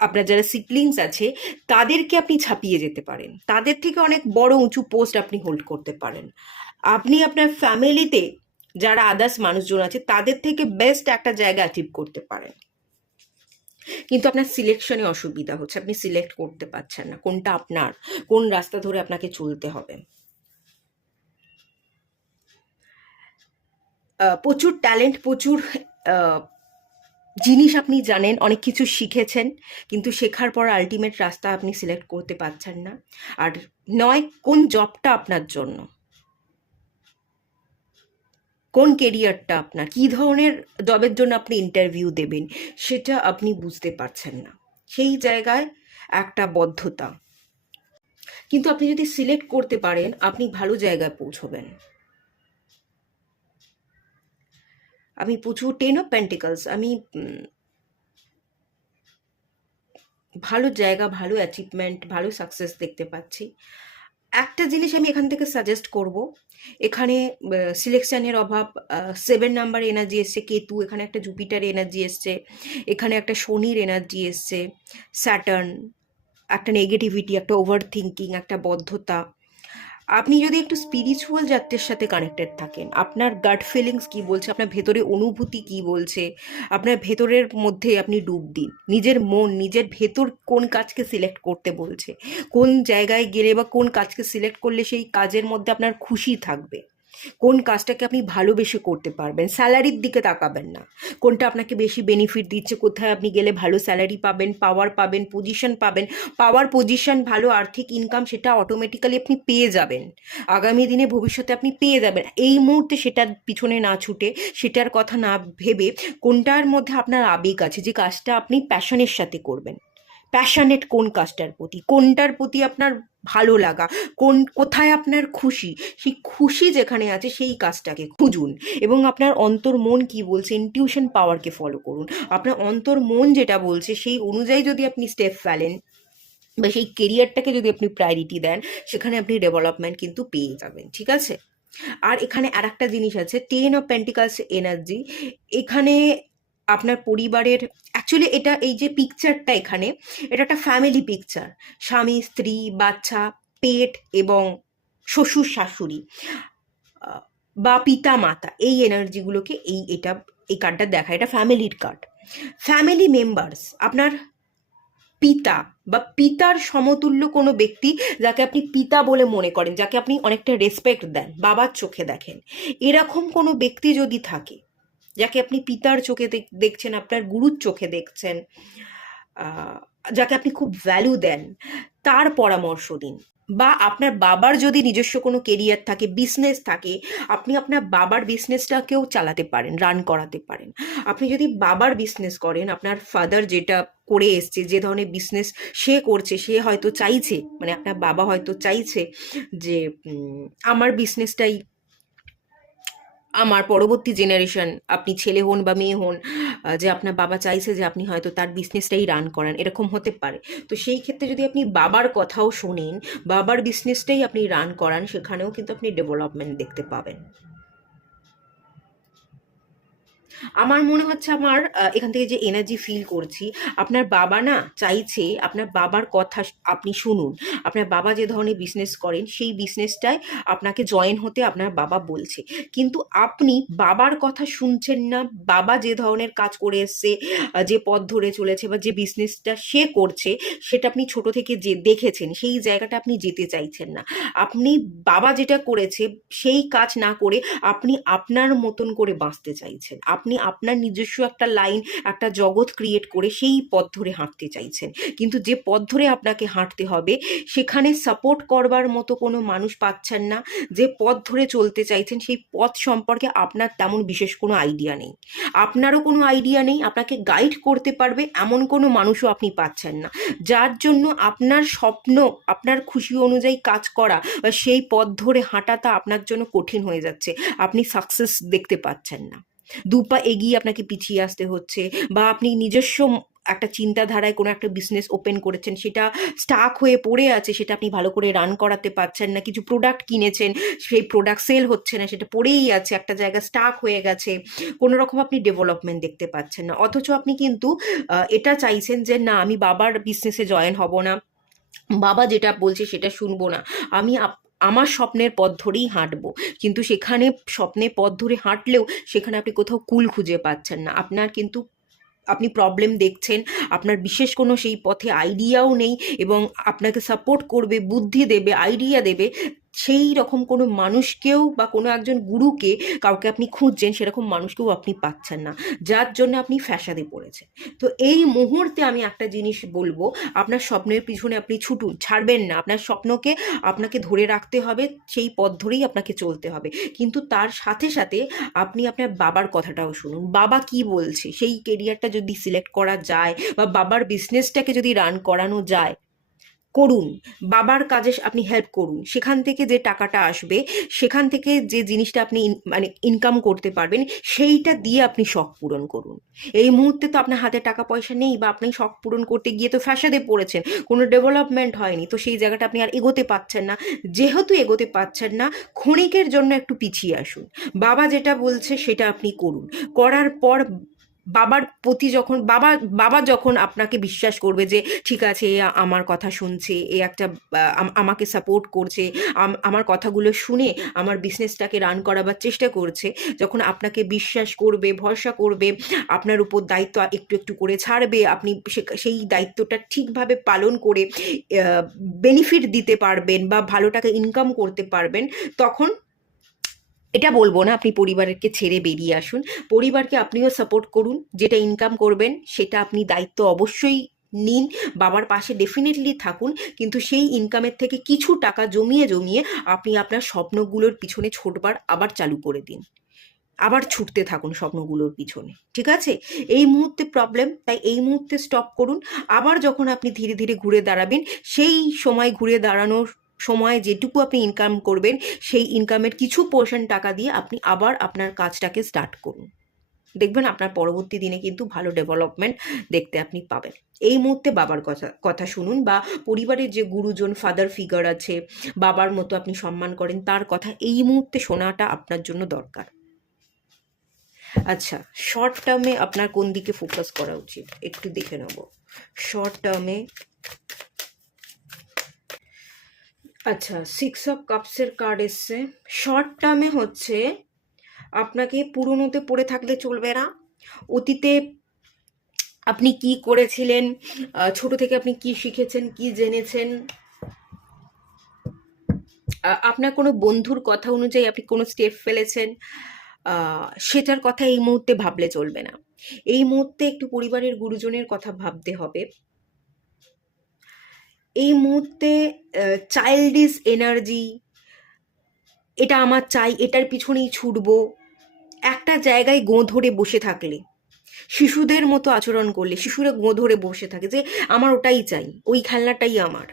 আপনার যারা সিবলিংস আছে, তাদেরকে আপনি ছাপিয়ে যেতে পারেন, তাদের থেকে অনেক বড় উঁচু পোস্ট আপনি হোল্ড করতে পারেন। আপনি আপনার ফ্যামিলিতে যারা আদার্স মানুষজন আছে তাদের থেকে বেস্ট একটা জায়গা অ্যাচিভ করতে পারেন। কিন্তু আপনার সিলেকশনে অসুবিধা হচ্ছে, আপনি সিলেক্ট করতে পারছেন না কোনটা আপনার, কোন রাস্তা ধরে আপনাকে চলতে হবে। প্রচুর ট্যালেন্ট, প্রচুর আহ, জিনিস আপনি জানেন, অনেক কিছু শিখেছেন, কিন্তু শেখার পর আলটিমেট রাস্তা আপনি সিলেক্ট করতে পারছেন না। আর নয় কোন জবটা আপনার জন্য, কোন কেরিয়ারটা আপনার, কী ধরনের জবের জন্য আপনি ইন্টারভিউ দেবেন, সেটা আপনি বুঝতে পারছেন না। সেই জায়গায় একটা বদ্ধতা। কিন্তু আপনি যদি সিলেক্ট করতে পারেন, আপনি ভালো জায়গায় পৌঁছবেন। আমি প্রচুর 10 of Pentacles, আমি ভালো জায়গা, ভালো অ্যাচিভমেন্ট, ভালো সাকসেস দেখতে পাচ্ছি। একটা জিনিস আমি এখান থেকে সাজেস্ট করব, এখানে সিলেকশনের অভাব। 7 নাম্বার এনার্জি এসছে, কেতু, এখানে একটা জুপিটার এনার্জি এসছে, এখানে একটা শনির এনার্জি এসছে, স্যাটার্ন, একটা নেগেটিভিটি, একটা ওভার থিঙ্কিং, একটা বদ্ধতা। আপনি যদি একটু স্পিরিচুয়াল জাতের সাথে কানেক্টেড থাকেন, আপনার গাট ফিলিংস কি বলছে, আপনার ভেতরে অনুভূতি কি বলছে, আপনার ভেতরের মধ্যে আপনি ডুব দিন। নিজের মন, নিজের ভেতর কোন কাজকে সিলেক্ট করতে বলছে, কোন জায়গায় গেলে বা কোন কাজকে সিলেক্ট করলে সেই কাজের মধ্যে আপনার খুশি থাকবে, কোন কাজটাকে আপনি ভালোবেসে করতে পারবেন। স্যালারির দিকে তাকাবেন না, কোনটা আপনাকে বেশি বেনিফিট দিচ্ছে, কোথায় আপনি গেলে ভালো স্যালারি পাবেন, পাওয়ার পাবেন, পজিশন পাবেন। পাওয়ার, পজিশন, ভালো আর্থিক ইনকাম, সেটা অটোমেটিক্যালি আপনি পেয়ে যাবেন, আগামী দিনে ভবিষ্যতে আপনি পেয়ে যাবেন। এই মুহূর্তে সেটার পিছনে না ছুটে, সেটার কথা না ভেবে, কোনটার মধ্যে আপনার আবেগ আছে, যে কাজটা আপনি প্যাশনের সাথে করবেন। প্যাশনেট কোন কাজটার প্রতি, কোনটার প্রতি আপনার ভালো লাগা, কোথায় আপনার খুশি, সেই খুশি যেখানে আছে সেই কাজটাকে খুঁজুন। এবং আপনার অন্তর মন কি বলছে, ইনটিউশন পাওয়ারকে ফলো করুন। আপনার অন্তর মন যেটা বলছে সেই অনুযায়ী যদি আপনি স্টেপ ফেলেন, বা সেই কেরিয়ারটাকে যদি আপনি প্রায়োরিটি দেন, সেখানে আপনি ডেভেলপমেন্ট কিন্তু পেয়ে যাবেন। ঠিক আছে? আর এখানে আর একটা জিনিস আছে, 10 of Pentacles এনার্জি। এখানে আপনার পরিবারের, অ্যাকচুয়ালি এটা, এই যে পিকচারটা এখানে, এটা একটা ফ্যামিলি পিকচার। স্বামী, স্ত্রী, বাচ্চা, পেট এবং শ্বশুর শাশুড়ি, আহ, বা পিতা মাতা, এই এনার্জিগুলোকে এই কার্ডটা দেখায়। এটা ফ্যামিলির কার্ড। ফ্যামিলি মেম্বার্স, আপনার পিতা বা পিতার সমতুল্য কোনো ব্যক্তি, যাকে আপনি পিতা বলে মনে করেন, যাকে আপনি অনেকটা রেসপেক্ট দেন, বাবার চোখে দেখেন, এরকম কোনো ব্যক্তি যদি থাকে, যাকে আপনি পিতার চোখে দেখছেন, আপনার গুরুর চোখে দেখছেন, আহ, যাকে আপনি খুব ভ্যালু দেন, তার পরামর্শ দিন। বা আপনার বাবার যদি নিজস্ব কোনো কেরিয়ার থাকে, বিজনেস থাকে, আপনি আপনার বাবার বিজনেসটাকেও চালাতে পারেন, রান করাতে পারেন। আপনি যদি বাবার বিজনেস করেন, আপনার ফাদার যেটা করে এসছে, যে ধরনের বিজনেস সে করছে, সে হয়তো চাইছে, মানে আপনার বাবা হয়তো চাইছে যে আমার বিজনেসটাই, আমার পরবর্তী জেনারেশন, আপনি ছেলে হন বা মেয়ে হন, যে আপনার বাবা চাইছে যে আপনি হয়তো তার বিজনেসটাই রান করেন, এরকম হতে পারে। তো সেই ক্ষেত্রে যদি আপনি বাবার কথাও শোনেন, বাবার বিজনেসটাই আপনি রান করান, সেখানেও কিন্তু আপনি ডেভেলপমেন্ট দেখতে পাবেন। আমার মনে হচ্ছে, আমার এখান থেকে যে এনার্জি ফিল করছি, আপনার বাবা না চাইছে, আপনার বাবার কথা আপনি শুনুন। আপনার বাবা যে ধরনের বিজনেস করেন, সেই বিজনেসটায় আপনাকে জয়েন হতে আপনার বাবা বলছে, কিন্তু আপনি বাবার কথা শুনছেন না। বাবা যে ধরনের কাজ করে এসছে, যে পথ ধরে চলেছে, বা যে বিজনেসটা সে করছে, সেটা আপনি ছোট থেকে যে দেখেছেন, সেই জায়গাটা আপনি যেতে চাইছেন না। আপনি বাবা যেটা করেছে সেই কাজ না করে আপনি আপনার মতন করে বাঁচতে চাইছেন, আপনি আপনার নিজস্ব একটা লাইন, একটা জগৎ ক্রিয়েট করে সেই পথ ধরে হাঁটতে চাইছেন। কিন্তু যে পথ ধরে আপনাকে হাঁটতে হবে, সেখানে সাপোর্ট করবার মতো কোনো মানুষ পাচ্ছেন না। যে পথ ধরে চলতে চাইছেন, সেই পথ সম্পর্কে আপনার তেমন বিশেষ কোনো আইডিয়া নেই, আপনারও কোনো আইডিয়া নেই, আপনাকে গাইড করতে পারবে এমন কোনো মানুষও আপনি পাচ্ছেন না। যার জন্য আপনার স্বপ্ন, আপনার খুশি অনুযায়ী কাজ করা বা সেই পথ ধরে হাঁটাটা আপনার জন্য কঠিন হয়ে যাচ্ছে। আপনি সাকসেস দেখতে পাচ্ছেন না, 2 পা এগিয়ে আপনাকে পিছিয়ে আসতে হচ্ছে, বা আপনি নিজস্ব একটা চিন্তাধারায় কোনো একটা বিজনেস ওপেন করেছেন, সেটা স্টাক হয়ে পড়ে আছে, সেটা আপনি ভালো করে রান করাতে পারছেন না। কিছু প্রোডাক্ট কিনেছেন, সেই প্রোডাক্ট সেল হচ্ছে না, সেটা পড়েই আছে, একটা জায়গায় স্টাক হয়ে গেছে, কোনো রকম আপনি ডেভেলপমেন্ট দেখতে পাচ্ছেন না। অথচ আপনি কিন্তু এটা চাইছেন যে না, আমি বাবার বিজনেসে জয়েন হব না, বাবা যেটা বলছে সেটা শুনবো না, আমি আমার স্বপ্নের পথ ধরেই হাঁটবো। কিন্তু সেখানে স্বপ্নের পথ ধরে হাঁটলেও সেখানে আপনি কোথাও কুল খুঁজে পাচ্ছেন না। আপনার কিন্তু আপনি প্রবলেম দেখছেন, আপনার বিশেষ কোনো সেই পথে আইডিয়াও নেই, এবং আপনাকে সাপোর্ট করবে, বুদ্ধি দেবে, আইডিয়া দেবে, সেই রকম কোনো মানুষকেও বা কোনো একজন গুরুকে, কাউকে আপনি খুঁজছেন, সেরকম মানুষকেও আপনি পাচ্ছেন না, যার জন্য আপনি ফ্যাসাদে পড়েছেন। তো এই মুহূর্তে আমি একটা জিনিস বলবো, আপনার স্বপ্নের পিছনে আপনি ছুটুন, ছাড়বেন না। আপনার স্বপ্নকে আপনাকে ধরে রাখতে হবে, সেই পথ ধরেই আপনাকে চলতে হবে। কিন্তু তার সাথে সাথে আপনি আপনার বাবার কথাটাও শুনুন। বাবা কি বলছে, সেই কেরিয়ারটা যদি সিলেক্ট করা যায় বা বাবার বিজনেসটাকে যদি রান করানো যায়, করুন। বাবার কাজে আপনি হেল্প করুন। সেখান থেকে যে টাকাটা আসবে, সেখান থেকে যে জিনিসটা আপনি মানে ইনকাম করতে পারবেন, সেইটা দিয়ে আপনি শখ পূরণ করুন। এই মুহূর্তে তো আপনার হাতে টাকা পয়সা নেই, বা আপনি শখ পূরণ করতে গিয়ে তো ফ্যাসাদে পড়েছেন, কোনো ডেভেলপমেন্ট হয়নি, তো সেই জায়গাটা আপনি আর এগোতে পারছেন না। যেহেতু এগোতে পারছেন না, ক্ষণিকের জন্য একটু পিছিয়ে আসুন। বাবা যেটা বলছে সেটা আপনি করুন। করার পর বাবার প্রতি যখন বাবা যখন আপনাকে বিশ্বাস করবে যে ঠিক আছে, এ আমার কথা শুনছে, এ একটা আমাকে সাপোর্ট করছে, আমার কথাগুলো শুনে আমার বিজনেসটাকে রান করাবার চেষ্টা করছে, যখন আপনাকে বিশ্বাস করবে, ভরসা করবে, আপনার উপর দায়িত্ব একটু একটু করে ছাড়বে, আপনি সেই দায়িত্বটা ঠিকভাবে পালন করে বেনিফিট দিতে পারবেন বা ভালো টাকা ইনকাম করতে পারবেন, তখন এটা বলবো না আপনি পরিবারকে ছেড়ে বেরিয়ে আসুন। পরিবারকে আপনিও সাপোর্ট করুন, যেটা ইনকাম করবেন সেটা আপনি দায়িত্ব অবশ্যই নিন, বাবার পাশে ডেফিনেটলি থাকুন, কিন্তু সেই ইনকামের থেকে কিছু টাকা জমিয়ে জমিয়ে আপনি আপনার স্বপ্নগুলোর পিছনে ছোটবার আবার চালু করে দিন, আবার ছুটতে থাকুন স্বপ্নগুলোর পিছনে। ঠিক আছে? এই মুহূর্তে প্রবলেম, তাই এই মুহূর্তে স্টপ করুন। আবার যখন আপনি ধীরে ধীরে ঘুরে দাঁড়াবেন, সেই সময় ঘুরে দাঁড়ানোর সময় যেটুকু আপনি ইনকাম করবেন, সেই ইনকামের কিছু পোর্শন টাকা দিয়ে আপনি আবার আপনার কাজটাকে স্টার্ট করুন। দেখবেন আপনার পরবর্তী দিনে কিন্তু ভালো ডেভেলপমেন্ট দেখতে আপনি পাবেন। এই মুহূর্তে বাবার কথা কথা শুনুন, বা পরিবারের যে গুরুজন, ফাদার ফিগার আছে, বাবার মতো আপনি সম্মান করেন, তার কথা এই মুহূর্তে শোনাটা আপনার জন্য দরকার। আচ্ছা, শর্ট টার্মে আপনার কোন দিকে ফোকাস করা উচিত একটু দেখে নেব। শর্ট টার্মে, আচ্ছা, 6 অফ কাপসের কার্ড এসছে। শর্ট টার্মে হচ্ছে আপনাকে পুরনোতে পড়ে থাকলে চলবে না। অতীতে আপনি কি করেছিলেন, ছোট থেকে আপনি কি শিখেছেন, কি জেনেছেন, আপনার কোনো বন্ধুর কথা অনুযায়ী আপনি কোনো স্টেপ ফেলেছেন, সেটার কথা এই মুহূর্তে ভাবলে চলবে না। এই মুহূর্তে একটু পরিবারের গুরুজনের কথা ভাবতে হবে। এই মুহূর্তে চাইল্ডিশ এনার্জি, এটা আমার চাই, এটার পিছনেই ছুটবো, একটা জায়গায় ধরে বসে থাকলে, শিশুদের মতো আচরণ করলে, শিশুরা ধরে বসে থাকে যে আমার ওটাই চাই, ওই খেলনাটাই আমার,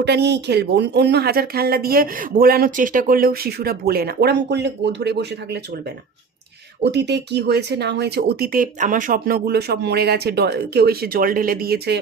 ওটা নিয়েই খেলবো, অন্য হাজার খেলনা দিয়ে ভোলানোর চেষ্টা করলেও শিশুরা ভোলে না। ওরম করলে ধরে বসে থাকলে চলবে না। অতীতে কি হয়েছে না হয়েছে, অতীতে আমার স্বপ্নগুলো সব মরে গেছে, কেউ এসে জল ঢেলে দিয়েছে,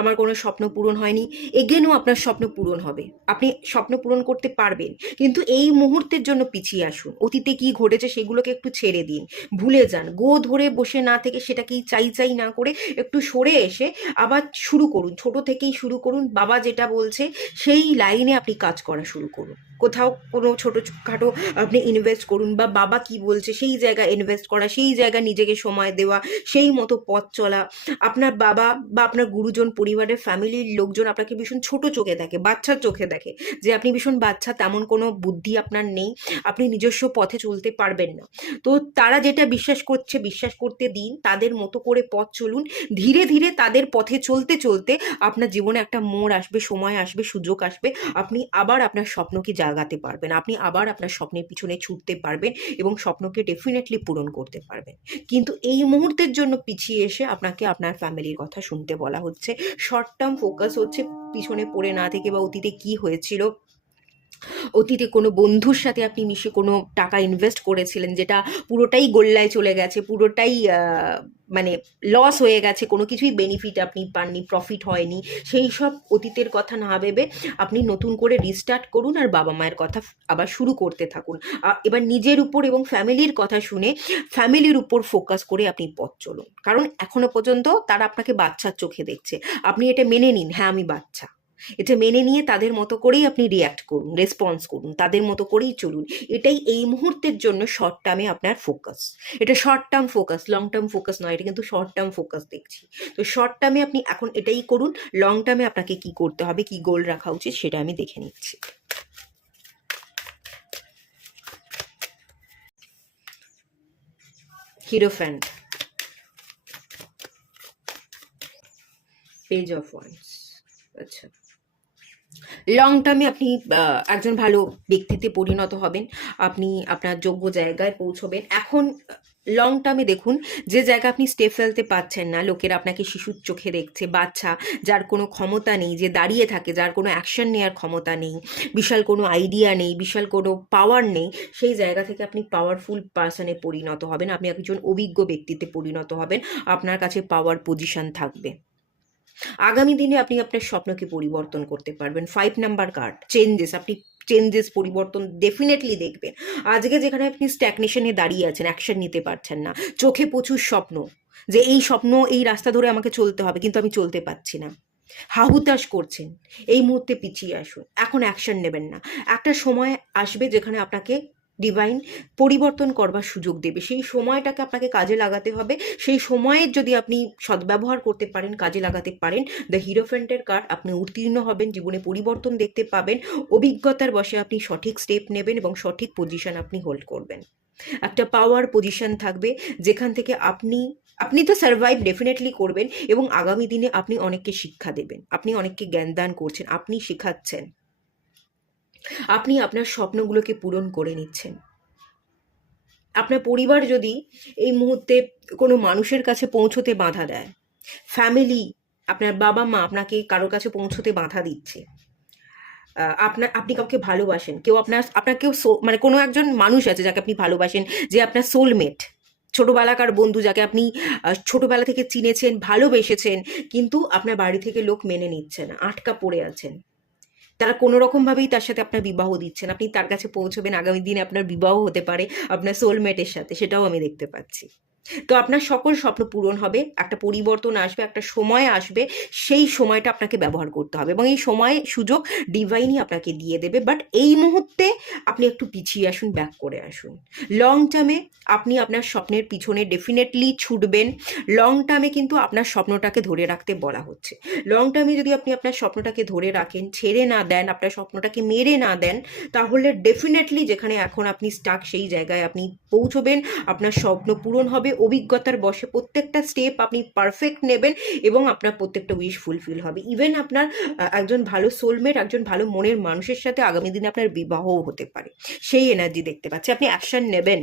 আমার কোনো স্বপ্ন পূরণ হয়নি। এগেনও আপনার স্বপ্ন পূরণ হবে, আপনি স্বপ্ন পূরণ করতে পারবেন, কিন্তু এই মুহূর্তের জন্য পিছিয়ে আসুন। অতীতে কি ঘটেছে সেগুলোকে একটু ছেড়ে দিন, ভুলে যান। ধরে বসে না থেকে সেটাকেই চাই চাই না করে একটু সরে এসে আবার শুরু করুন, ছোট থেকেই শুরু করুন। বাবা যেটা বলছে সেই লাইনে আপনি কাজ করা শুরু করুন। কোথাও কোনো ছোটোখাটো আপনি ইনভেস্ট করুন, বা বাবা কি বলছে সেই জায়গায় ইনভেস্ট করা, সেই জায়গায় নিজেকে সময় দেওয়া, সেই মতো পথ চলা। আপনার বাবা বা আপনার গুরুজন, পরিবারের ফ্যামিলির লোকজন আপনাকে ভীষণ ছোট চোখে দেখে, বাচ্চার চোখে দেখে, যে আপনি ভীষণ বাচ্চা, তেমন কোনো বুদ্ধি আপনার নেই, আপনি নিজস্ব পথে চলতে পারবেন না। তো তারা যেটা বিশ্বাস করছে বিশ্বাস করতে দিন, তাদের মতো করে পথ চলুন। ধীরে ধীরে তাদের পথে চলতে চলতে আপনার জীবনে একটা মোড় আসবে, সময় আসবে, সুযোগ আসবে, আপনি আবার আপনার স্বপ্নকে জাগাতে পারবেন, আপনি আবার আপনার স্বপ্নের পিছনে ছুটতে পারবেন এবং স্বপ্নকে ডেফিনেটলি পূরণ করতে পারবেন। কিন্তু এই মুহূর্তের জন্য পিছিয়ে এসে আপনাকে আপনার ফ্যামিলির কথা শুনতে বলা হচ্ছে। শর্ট টার্ম ফোকাস হচ্ছে পিছনে পড়ে না থেকে, বা অতীতে কি হয়েছিল অতীতে কোনো বন্ধুর সাথে আপনি মিশে কোনো টাকা ইনভেস্ট করেছিলেন, যেটা পুরোটাই গোল্লায় চলে গেছে, পুরোটাই মানে লস হয়ে গেছে, কোনো কিছুই বেনিফিট আপনি পাননি, প্রফিট হয়নি, সেই সব অতীতের কথা না ভেবে আপনি নতুন করে রিস্টার্ট করুন আর বাবা মায়ের কথা আবার শুরু করতে থাকুন। এবার নিজের উপর এবং ফ্যামিলির কথা শুনে ফ্যামিলির উপর ফোকাস করে আপনি পথ চলুন, কারণ এখনো পর্যন্ত তারা আপনাকে বাচ্চার চোখে দেখছে। আপনি এটা মেনে নিন, হ্যাঁ আমি বাচ্চা, এটা মেনে নিয়ে তাদের মতো করেই আপনি রিয়্যাক্ট করুন, রেসপন্স করুন, তাদের মতো করেই চলুন। এটাই এই মুহূর্তের জন্য শর্ট টার্মে আপনার ফোকাস। এটা short term focus, long term focus নয়, এটা কিন্তু শর্ট টার্ম ফোকাস দেখছি। তো শর্ট টার্মে আপনি এখন এটাই করুন, লং টার্মে আপনাকে কি করতে হবে, কি গোল রাখা উচিত সেটা আমি দেখে নিচ্ছি। হিরোফ্যান্ট, পেজ অফ ওয়ান্স। আচ্ছা, লং টার্মে আপনি একজন ভালো ব্যক্তিতে পরিণত হবেন, আপনি আপনার যোগ্য জায়গায় পৌঁছবেন। এখন লং টার্মে দেখুন, যে জায়গা আপনি স্টেপ ফেলতে পাচ্ছেন না, লোকেরা আপনাকে শিশুর চোখে দেখছে, বাচ্চা, যার কোনো ক্ষমতা নেই, যে দাঁড়িয়ে থাকে, যার কোনো অ্যাকশন নেওয়ার ক্ষমতা নেই, বিশাল কোনো আইডিয়া নেই, বিশাল কোনো পাওয়ার নেই, সেই জায়গা থেকে আপনি পাওয়ারফুল পার্সনে পরিণত হবেন, আপনি একজন অভিজ্ঞ ব্যক্তিতে পরিণত হবেন, আপনার কাছে পাওয়ার পজিশন থাকবে। আগামী দিনে আপনি আপনার স্বপ্নকে পরিবর্তন করতে পারবেন। 5 নাম্বার কার্ড, চেঞ্জেস, আপনি চেঞ্জেস, পরিবর্তন ডেফিনেটলি দেখবেন। আজকে যেখানে আপনি স্ট্যাগনেশনে দাঁড়িয়ে আছেন, অ্যাকশন নিতে পারছেন না, চোখে প্রচুর স্বপ্ন, যে এই স্বপ্ন, এই রাস্তা ধরে আমাকে চলতে হবে, কিন্তু আমি চলতে পারছি না, হাহুতাশ করছেন, এই মুহূর্তে পিছিয়ে আসুন, এখন অ্যাকশন নেবেন না। একটা সময় আসবে যেখানে আপনাকে ডিভাইন পরিবর্তন করবার সুযোগ দেবে, সেই সময়টাকে আপনাকে কাজে লাগাতে হবে। সেই সময়ের যদি আপনি সদ্ব্যবহার করতে পারেন, কাজে লাগাতে পারেন, দ্য হিরোফ্যান্টের কার্ড, আপনি উত্তীর্ণ হবেন, জীবনে পরিবর্তন দেখতে পাবেন, অভিজ্ঞতার বশে আপনি সঠিক স্টেপ নেবেন এবং সঠিক পজিশন আপনি হোল্ড করবেন। একটা পাওয়ার পজিশন থাকবে যেখান থেকে আপনি আপনি তো সার্ভাইভ ডেফিনেটলি করবেন, এবং আগামী দিনে আপনি অনেককে শিক্ষা দেবেন, আপনি অনেককে জ্ঞানদান করছেন, আপনি শেখাচ্ছেন, আপনি আপনার স্বপ্নগুলোকে পূরণ করে নিচ্ছেন। আপনার পরিবার যদি এই মুহূর্তে কোনো মানুষের কাছে পৌঁছতে বাধা দেয়, ফ্যামিলি, আপনার বাবা মা আপনাকে কারোর কাছে পৌঁছতে বাধা দিচ্ছে, আপনি কাউকে ভালোবাসেন, কেউ আপনার কেউ মানে কোনো একজন মানুষ আছে যাকে আপনি ভালোবাসেন, যে আপনার সোলমেট, ছোটবেলাকার বন্ধু, যাকে আপনি ছোটবেলা থেকে চিনেছেন, ভালোবেসেছেন, কিন্তু আপনার বাড়ি থেকে লোক মেনে নিচ্ছে না, আটকা পড়ে আছেন, তারা কোনো রকমভাবেই তার সাথে আপনার বিবাহ দিচ্ছেন, আপনি তার কাছে পৌঁছবেন, আগামী দিনে আপনার বিবাহ হতে পারে আপনার সোলমেটের সাথে, সেটাও আমি দেখতে পাচ্ছি। তো আপনার সকল স্বপ্ন পূরণ হবে, একটা পরিবর্তন আসবে, একটা সময় আসবে, সেই সময়টা আপনাকে ব্যবহার করতে হবে, এবং এই সময় সুযোগ ডিভাইনই আপনাকে দিয়ে দেবে। বাট এই মুহূর্তে আপনি একটু পিছিয়ে আসুন, ব্যাক করে আসুন। লং টার্মে আপনি আপনার স্বপ্নের পিছনে ডেফিনেটলি ছুটবেন। লং টার্মে কিন্তু আপনার স্বপ্নটাকে ধরে রাখতে বলা হচ্ছে। লং টার্মে যদি আপনি আপনার স্বপ্নটাকে ধরে রাখেন, ছেড়ে না দেন, আপনার স্বপ্নটাকে মেরে না দেন, তাহলে ডেফিনেটলি যেখানে এখন আপনি স্টাক, সেই জায়গায় আপনি পৌঁছবেন, আপনার স্বপ্ন পূরণ হবে, অভিজ্ঞতার বশে প্রত্যেকটা স্টেপ আপনি পারফেক্ট নেবেন, এবং আপনার প্রত্যেকটা উইশ ফুলফিল হবে। ইভেন আপনার একজন ভালো সোলমেট, একজন ভালো মনের মানুষের সাথে আগামী দিনে আপনার বিবাহও হতে পারে, সেই এনার্জি দেখতে পাচ্ছি। আপনি অ্যাকশন নেবেন,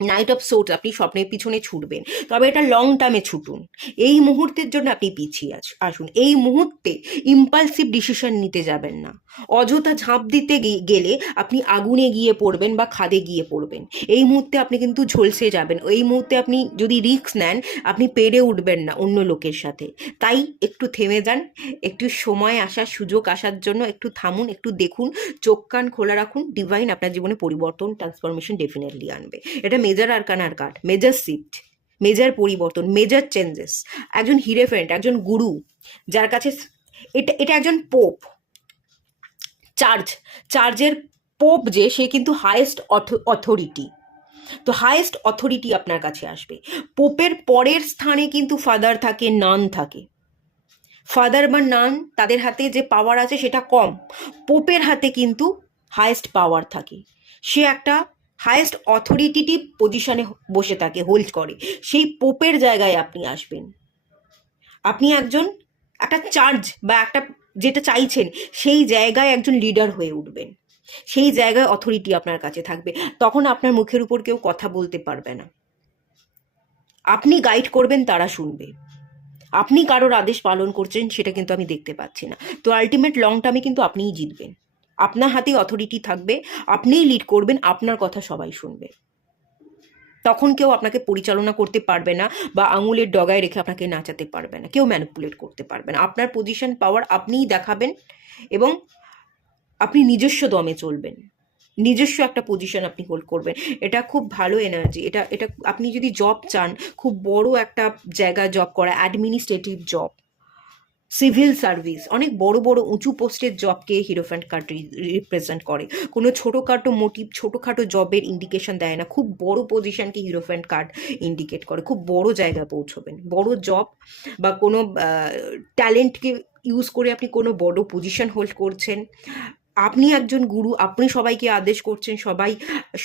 নাইট অফ সোর্টস, আপনি স্বপ্নের পিছনে ছুটবেন, তবে এটা লং টার্মে ছুটুন। এই মুহূর্তের জন্য আপনি পিছিয়ে আসুন। এই মুহূর্তে ইম্পালসিভ ডিসিশন নিতে যাবেন না, অযথা ঝাঁপ দিতে গেলে আপনি আগুনে গিয়ে পড়বেন বা খাদে গিয়ে পড়বেন। এই মুহূর্তে আপনি কিন্তু ঝলসে যাবেন, এই মুহূর্তে আপনি যদি রিস্ক নেন, আপনি পেরে উঠবেন না অন্য লোকের সাথে। তাই একটু থেমে যান, একটু সময় আসার, সুযোগ আসার জন্য একটু থামুন, একটু দেখুন, চোখ কান খোলা রাখুন। ডিভাইন আপনার জীবনে পরিবর্তন, ট্রান্সফরমেশন ডেফিনেটলি আনবে। এটা মেজর আরকানার কার্ড, মেজর শিফট, মেজর পরিবর্তন, মেজর চেঞ্জেস। একজন হিরেফ্যান্ট, একজন গুরু, যার কাছে এটা একজন পোপ, চার্চের পোপ, যে সে কিন্তু হায়েস্ট অথরিটি। তো হায়েস্ট অথরিটি আপনার কাছে আসবে। পোপের পরের স্থানে কিন্তু ফাদার থাকে, নান থাকে। ফাদার বা নান, তাদের হাতে যে পাওয়ার আছে সেটা কম, পোপের হাতে কিন্তু হায়েস্ট পাওয়ার থাকে। সে একটা হায়েস্ট অথরিটেটিভ পজিশনে বসে থাকে, হোল্ড করে। সেই পোপের জায়গায় আপনি আসবেন, আপনি একটা চার্জ বা একটা যেটা চাইছেন, সেই জায়গায় একজন লিডার হয়ে উঠবেন, সেই জায়গায় অথরিটি আপনার কাছে থাকবে। তখন আপনার মুখের উপর কেউ কথা বলতে পারবে না, আপনি গাইড করবেন, তারা শুনবে। আপনি কারোর আদেশ পালন করছেন সেটা কিন্তু আমি দেখতে পাচ্ছি না। তো আলটিমেট লং টার্মে কিন্তু আপনিই জিতবেন, আপনার হাতে অথরিটি থাকবে, আপনিই লিড করবেন, আপনার কথা সবাই শুনবে। তখন কেউ আপনাকে পরিচালনা করতে পারবে না বা আঙুলের ডগায় রেখে আপনাকে নাচাতে পারবে না, কেউ ম্যানিপুলেট করতে পারবে না। আপনার পজিশন পাওয়ার আপনিই দেখাবেন এবং আপনি নিজস্ব দমে চলবেন, নিজস্ব একটা পজিশন আপনি হোল্ড করবেন। এটা খুব ভালো এনার্জি। এটা এটা আপনি যদি জব চান, খুব বড় একটা জায়গায় জব করা, অ্যাডমিনিস্ট্রেটিভ জব, সিভিল সার্ভিস, অনেক বড় বড় উঁচু পোস্টের জবকে হিরোফ্যান্ট কার্ড রিপ্রেজেন্ট করে। কোনো ছোটোখাটো মোটিভ, ছোটোখাটো জবের ইন্ডিকেশন দেয় না, খুব বড় পজিশনকে হিরোফ্যান্ট কার্ড ইন্ডিকেট করে। খুব বড় জায়গায় পৌঁছবেন, বড় জব বা কোনো ট্যালেন্টকে ইউজ করে আপনি কোনো বড় পজিশন হোল্ড করছেন। আপনি একজন গুরু, আপনি সবাইকে আদেশ করছেন, সবাই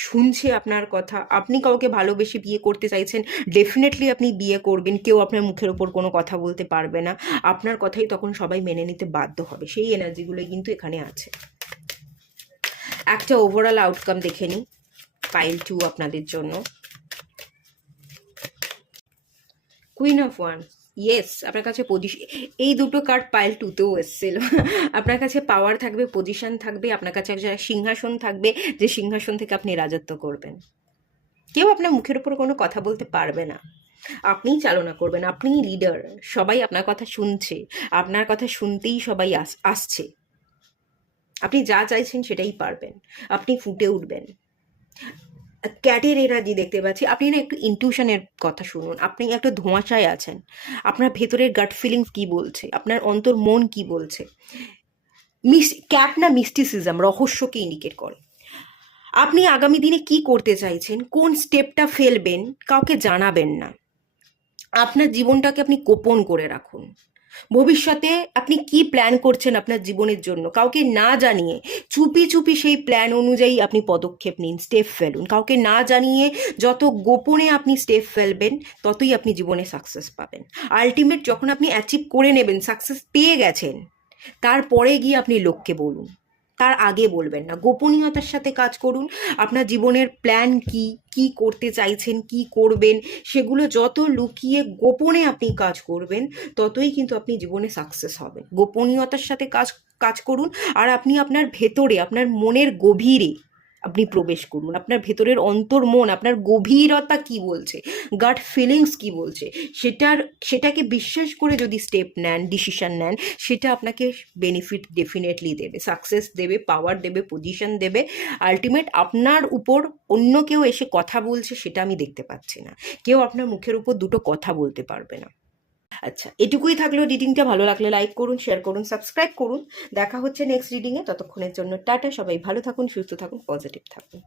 শুনছে আপনার কথা। আপনি কাউকে ভালোবেসে বিয়ে করতে চাইছেন, ডেফিনেটলি আপনি বিয়ে করবেন, কেউ আপনার মুখের ওপর কোনো কথা বলতে পারবে না, আপনার কথাই তখন সবাই মেনে নিতে বাধ্য হবে। সেই এনার্জিগুলো কিন্তু এখানে আছে। একটা ওভারঅল আউটকাম দেখে নিই পাইল 2 আপনাদের জন্য। কুইন অফ ওয়ান, ইয়েস, আপনার কাছে পজিশন, এই দুটো কার্ড পাইল 2তেও এসেছিল। আপনার কাছে পাওয়ার থাকবে, পজিশন থাকবে, আপনার কাছে একটা সিংহাসন থাকবে, যে সিংহাসন থেকে আপনি রাজত্ব করবেন। কেউ আপনার মুখের উপর কোনো কথা বলতে পারবে না, আপনিই চালনা করবেন, আপনিই লিডার। সবাই আপনার কথা শুনছে, আপনার কথা শুনতেই সবাই আসছে। আপনি যা চাইছেন সেটাই পারবেন, আপনি ফুটে উঠবেন। ক্যাটের এনার্জি দেখতে পাচ্ছি। আপনি না একটু ইনটিউশনের কথা শুনুন, আপনি একটু ধোঁয়াশায় আছেন। আপনার ভেতরের গাট ফিলিংস কি বলছে, আপনার অন্তর মন কি বলছে। ক্যাট না মিস্টিসিজম, রহস্যকে ইন্ডিকেট করে। আপনি আগামী দিনে কি করতে চাইছেন, কোন স্টেপটা ফেলবেন, কাউকে জানাবেন না। আপনার জীবনটাকে আপনি গোপন করে রাখুন। ভবিষ্যতে আপনি কি প্ল্যান করছেন আপনার জীবনের জন্য, কাউকে না জানিয়ে চুপি চুপি সেই প্ল্যান অনুযায়ী আপনি পদক্ষেপ নিন, স্টেপ ফেলুন। কাউকে না জানিয়ে যত গোপনে আপনি স্টেপ ফেলবেন, ততই আপনি জীবনে সাকসেস পাবেন। আলটিমেট যখন আপনি অ্যাচিভ করে নেবেন, সাকসেস পেয়ে গেছেন, তারপরে গিয়ে আপনি লোককে বলুন, তার আগে বলবেন না। গোপনীয়তার সাথে কাজ করুন। আপনার জীবনের প্ল্যান কি, কি করতে চাইছেন, কি করবেন, সেগুলো যত লুকিয়ে গোপনে আপনি কাজ করবেন, ততই কিন্তু আপনি জীবনে সাকসেস হবেন। গোপনীয়তার সাথে কাজ কাজ করুন। আর আপনি আপনার ভেতরে, আপনার মনের গভীরে আপনি প্রবেশ করুন। আপনার ভেতরের অন্তর্মন, আপনার গভীরতা কি বলছে, গাট ফিলিংস কি বলছে, সেটাকে বিশ্বাস করে যদি স্টেপ নেন, ডিসিশন নেন, সেটা আপনাকে বেনিফিট ডেফিনেটলি দেবে, সাকসেস দেবে, পাওয়ার দেবে, পজিশন দেবে। আলটিমেট আপনার উপর অন্য কেউ এসে কথা বলছে সেটা আমি দেখতে পাচ্ছি না। কেউ আপনার মুখের উপর দুটো কথা বলতে পারবে না। আচ্ছা, এটুকুই থাকলো। রিডিংটা ভালো লাগলে লাইক করুন, শেয়ার করুন, সাবস্ক্রাইব করুন। দেখা হচ্ছে নেক্সট রিডিংয়ে। ততক্ষণের জন্য টাটা। সবাই ভালো থাকুন, সুস্থ থাকুন, পজিটিভ থাকুন।